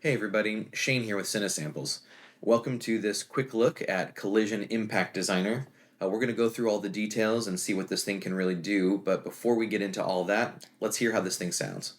Hey everybody, Shane here with Cinesamples. Welcome to this quick look at Collision Impact Designer. We're going to go through all the details and see what this thing can really do, but before we get into all that, let's hear how this thing sounds.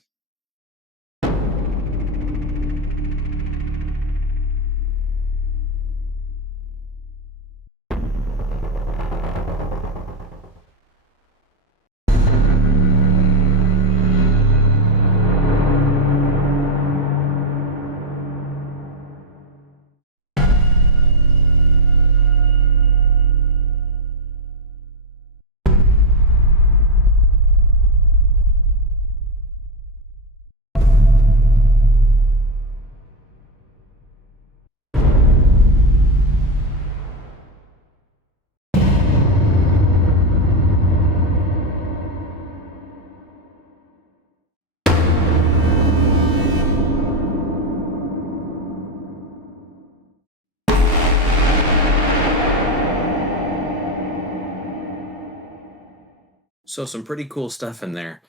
So some pretty cool stuff in there,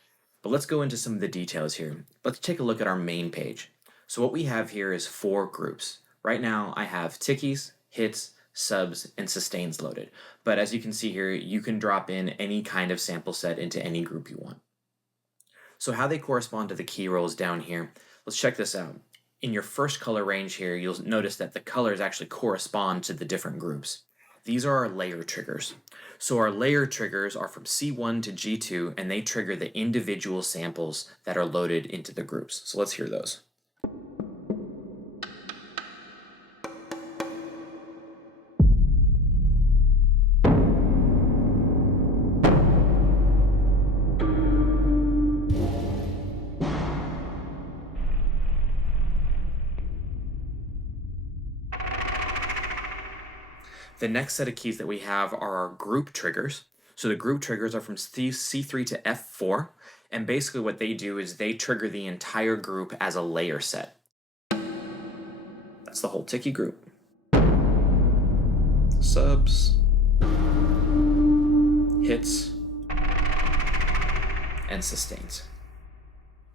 but let's go into some of the details here. Let's take a look at our main page. So what we have here is 4 groups. Right now I have tickies, hits, subs, and sustains loaded. But as you can see here, you can drop in any kind of sample set into any group you want. So how they correspond to the key rolls down here, let's check this out. In your first color range here, you'll notice that the colors actually correspond to the different groups. These are our layer triggers. So our layer triggers are from C1 to G2, and they trigger the individual samples that are loaded into the groups. So let's hear those. The next set of keys that we have are our group triggers. So the group triggers are from C3 to F4, and basically what they do is they trigger the entire group as a layer set. That's the whole Tickie group. Subs, hits, and sustains.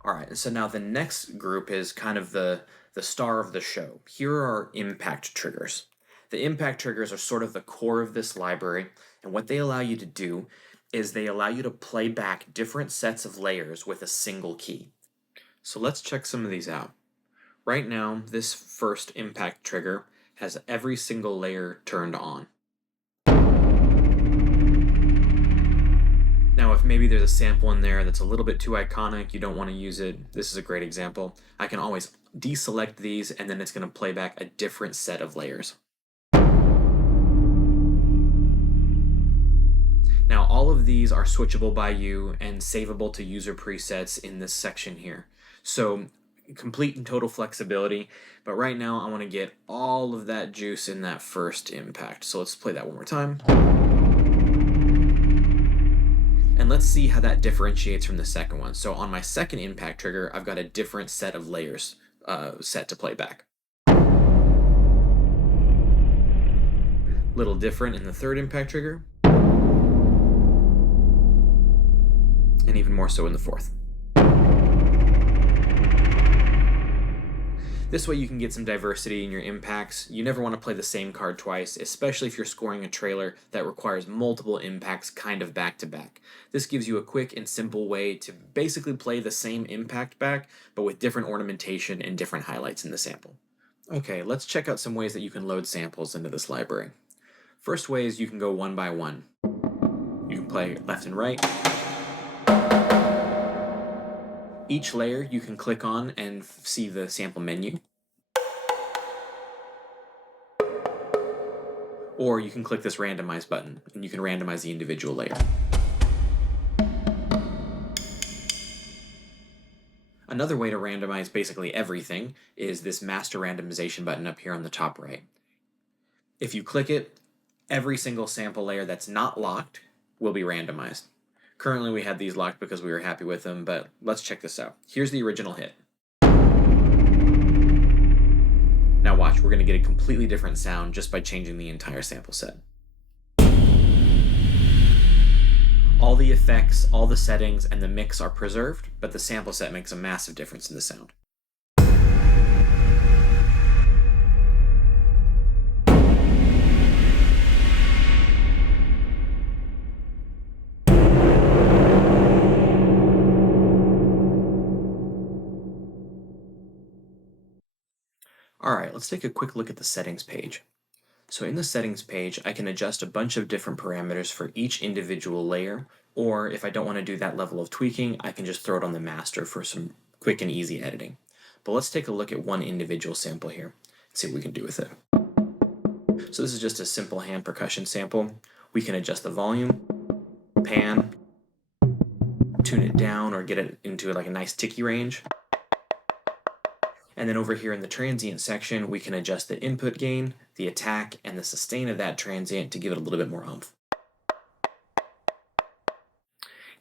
Alright, so now the next group is kind of the star of the show. Here are our impact triggers. The impact triggers are sort of the core of this library, and what they allow you to do is they allow you to play back different sets of layers with a single key. So let's check some of these out. Right now, this first impact trigger has every single layer turned on. Now, if maybe there's a sample in there that's a little bit too iconic, you don't want to use it, this is a great example. I can always deselect these, and then it's going to play back a different set of layers. Now, all of these are switchable by you and savable to user presets in this section here. So, complete and total flexibility, but right now I want to get all of that juice in that first impact. So let's play that one more time. And let's see how that differentiates from the second one. So on my second impact trigger, I've got a different set of layers set to play back. Little different in the third impact trigger. And even more so in the fourth. This way you can get some diversity in your impacts. You never want to play the same card twice, especially if you're scoring a trailer that requires multiple impacts kind of back to back. This gives you a quick and simple way to basically play the same impact back, but with different ornamentation and different highlights in the sample. Okay, let's check out some ways that you can load samples into this library. First way is you can go one by one. You can play left and right. Each layer you can click on and see the sample menu. Or you can click this randomize button and you can randomize the individual layer. Another way to randomize basically everything is this master randomization button up here on the top right. If you click it, every single sample layer that's not locked will be randomized. Currently we had these locked because we were happy with them, but let's check this out. Here's the original hit. Now watch, we're going to get a completely different sound just by changing the entire sample set. All the effects, all the settings, and the mix are preserved, but the sample set makes a massive difference in the sound. All right, let's take a quick look at the settings page. So in the settings page, I can adjust a bunch of different parameters for each individual layer, or if I don't want to do that level of tweaking, I can just throw it on the master for some quick and easy editing. But let's take a look at one individual sample here and see what we can do with it. So this is just a simple hand percussion sample. We can adjust the volume, pan, tune it down, or get it into like a nice ticky range. And then over here in the transient section, we can adjust the input gain, the attack, and the sustain of that transient to give it a little bit more oomph.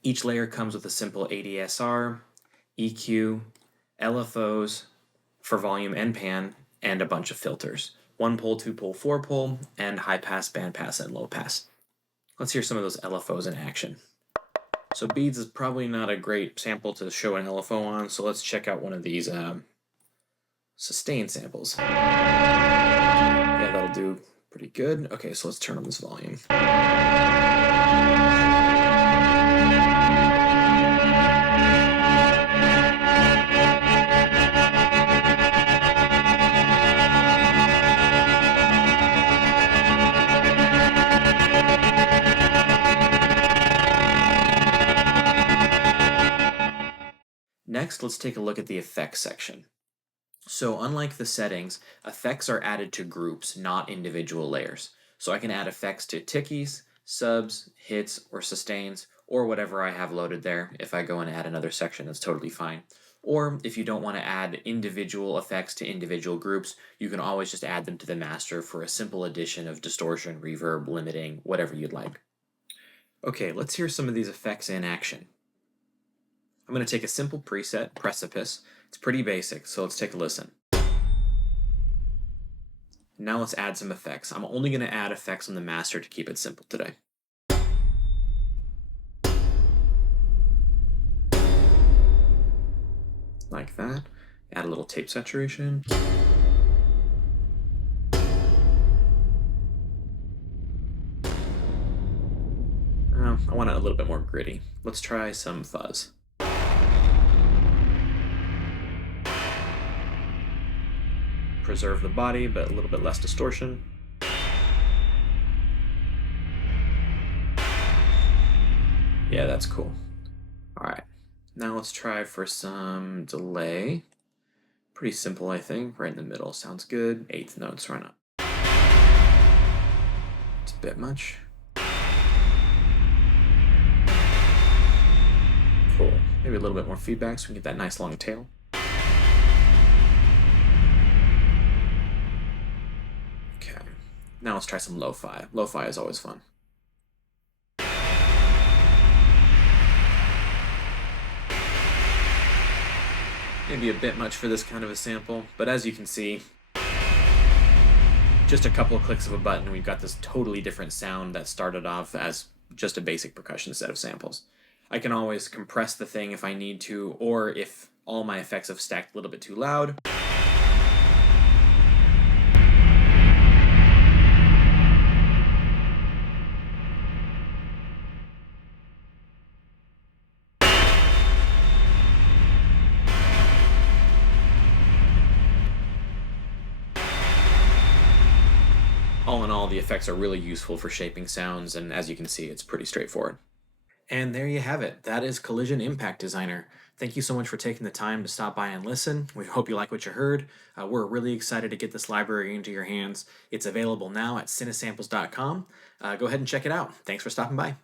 Each layer comes with a simple ADSR, EQ, LFOs for volume and pan, and a bunch of filters. 1 pole, 2 pole, 4 pole, and high pass, band pass, and low pass. Let's hear some of those LFOs in action. So beads is probably not a great sample to show an LFO on, so let's check out one of these sustain samples. Yeah, that'll do pretty good. Okay, so let's turn on this volume. Next, let's take a look at the effects section. So unlike the settings, effects are added to groups, not individual layers. So I can add effects to tickies, subs, hits, or sustains, or whatever I have loaded there. If I go and add another section, that's totally fine. Or if you don't want to add individual effects to individual groups, you can always just add them to the master for a simple addition of distortion, reverb, limiting, whatever you'd like. Okay, let's hear some of these effects in action. I'm going to take a simple preset, Precipice. It's pretty basic, so let's take a listen. Now let's add some effects. I'm only going to add effects on the master to keep it simple today. Like that. Add a little tape saturation. I want it a little bit more gritty. Let's try some fuzz. Preserve the body, but a little bit less distortion. Yeah, that's cool. All right, now let's try for some delay. Pretty simple, I think. Right in the middle sounds good. 8th notes run up. It's a bit much. Cool. Maybe a little bit more feedback so we can get that nice long tail. Okay. Now let's try some lo-fi. Lo-fi is always fun. Maybe a bit much for this kind of a sample, but as you can see, just a couple of clicks of a button, we've got this totally different sound that started off as just a basic percussion set of samples. I can always compress the thing if I need to, or if all my effects have stacked a little bit too loud. All in all, the effects are really useful for shaping sounds, and as you can see, it's pretty straightforward. And there you have it. That is Collision Impact Designer. Thank you so much for taking the time to stop by and listen. We hope you like what you heard. We're really excited to get this library into your hands. It's available now at cinesamples.com. Go ahead and check it out. Thanks for stopping by.